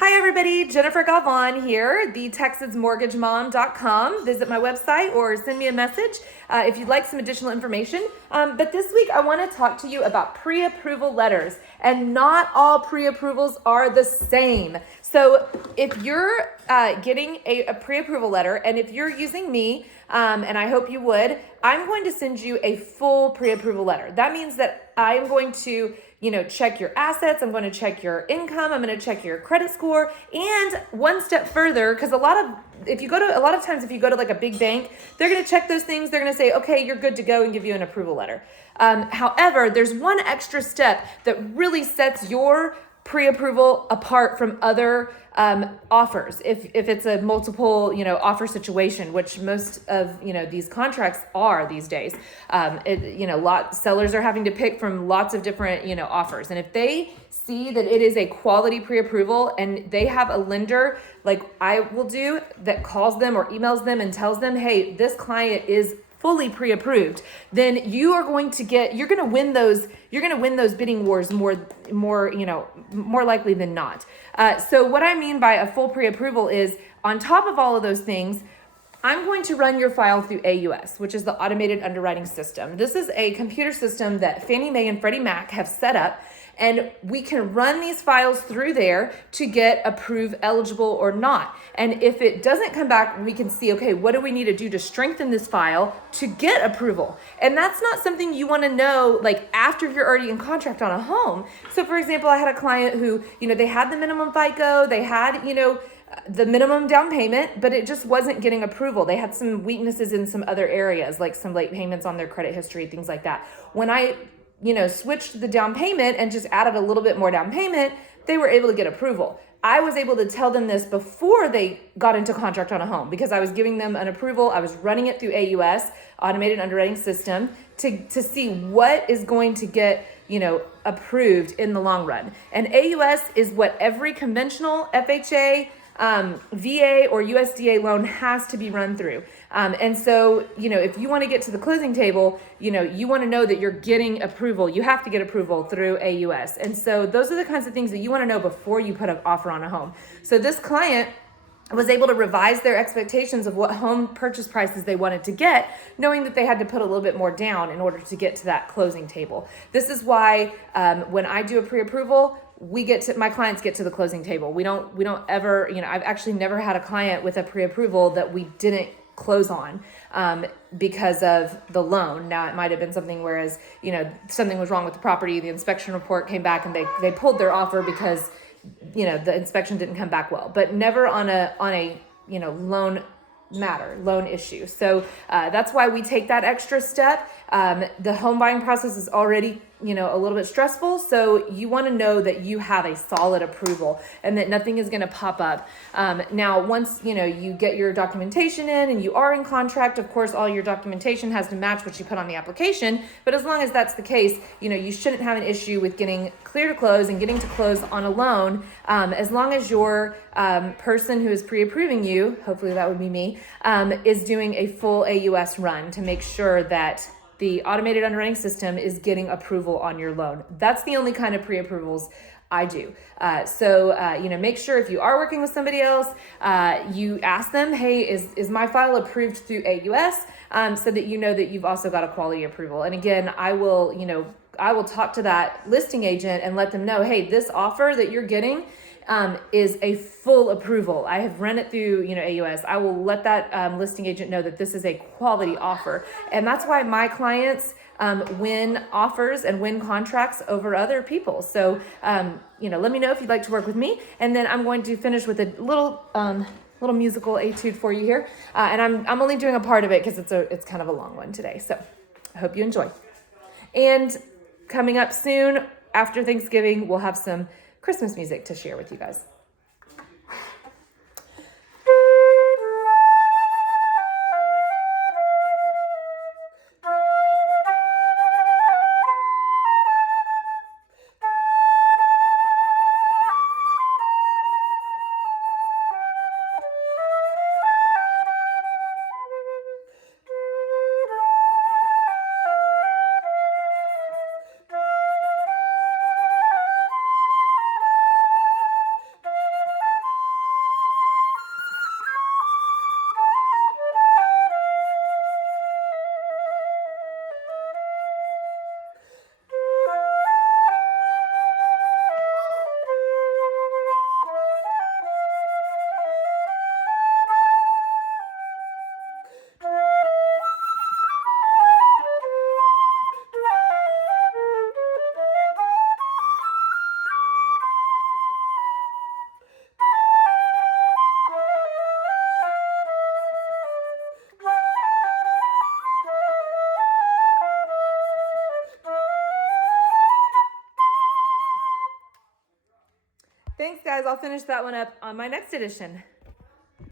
Hi everybody, Jennifer Galvan here, the TexasMortgageMom.com. Visit my website or send me a message if you'd like some additional information. But this week I want to talk to you about pre-approval letters, and not all pre-approvals are the same. So if you're getting a pre-approval letter, and if you're using me, and I hope you would, I'm going to send you a full pre-approval letter. That means that I'm going to check your assets. I'm going to check your income. I'm going to check your credit score. And one step further, because a lot of times if you go to like a big bank, they're going to check those things. They're going to say, okay, you're good to go, and give you an approval letter. However, there's one extra step that really sets your pre-approval apart from other offers. If it's a multiple, offer situation, which most of, these contracts are these days, sellers are having to pick from lots of different, offers. And if they see that it is a quality pre-approval and they have a lender like I will do that calls them or emails them and tells them, hey, this client is fully pre-approved, then you're going to win those bidding wars more likely than not. So what I mean by a full pre-approval is, on top of all of those things, I'm going to run your file through AUS, which is the Automated Underwriting System. This is a computer system that Fannie Mae and Freddie Mac have set up, and we can run these files through there to get approved eligible or not. And if it doesn't come back, we can see, okay, what do we need to do to strengthen this file to get approval? And that's not something you want to know like after you're already in contract on a home. So for example, I had a client who, they had the minimum FICO, they had, the minimum down payment, but it just wasn't getting approval. They had some weaknesses in some other areas, like some late payments on their credit history, things like that. When I switched the down payment and just added a little bit more down payment, they were able to get approval. I was able to tell them this before they got into contract on a home, because I was giving them an approval. I was running it through AUS, Automated Underwriting System, to see what is going to get, approved in the long run. And AUS is what every conventional FHA, VA or USDA loan has to be run through. And so, if you want to get to the closing table, you want to know that you're getting approval. You have to get approval through AUS. And so those are the kinds of things that you want to know before you put an offer on a home. So this client was able to revise their expectations of what home purchase prices they wanted to get, knowing that they had to put a little bit more down in order to get to that closing table. This is why when I do a pre-approval, my clients get to the closing table. We don't ever, I've actually never had a client with a pre-approval that we didn't close on because of the loan. Now it might have been something whereas, something was wrong with the property, the inspection report came back and they pulled their offer because, the inspection didn't come back well, but never on a loan issue. So that's why we take that extra step. The home buying process is already, a little bit stressful. So you want to know that you have a solid approval and that nothing is going to pop up. Now, once, you get your documentation in and you are in contract, of course, all your documentation has to match what you put on the application. But as long as that's the case, you shouldn't have an issue with getting clear to close and getting to close on a loan. As long as your person who is pre-approving you, hopefully that would be me, is doing a full AUS run to make sure that the automated underwriting system is getting approval on your loan. That's the only kind of pre-approvals I do. So make sure if you are working with somebody else, you ask them, hey, is my file approved through AUS? So that you know that you've also got a quality approval. And again, I will talk to that listing agent and let them know, hey, this offer that you're getting is a full approval. I have run it through, AUS. I will let that listing agent know that this is a quality offer. And that's why my clients win offers and win contracts over other people. So, let me know if you'd like to work with me. And then I'm going to finish with a little musical etude for you here. And I'm only doing a part of it because it's kind of a long one today. So I hope you enjoy. And coming up soon after Thanksgiving, we'll have some Christmas music to share with you guys. guys. I'll finish that one up on my next edition.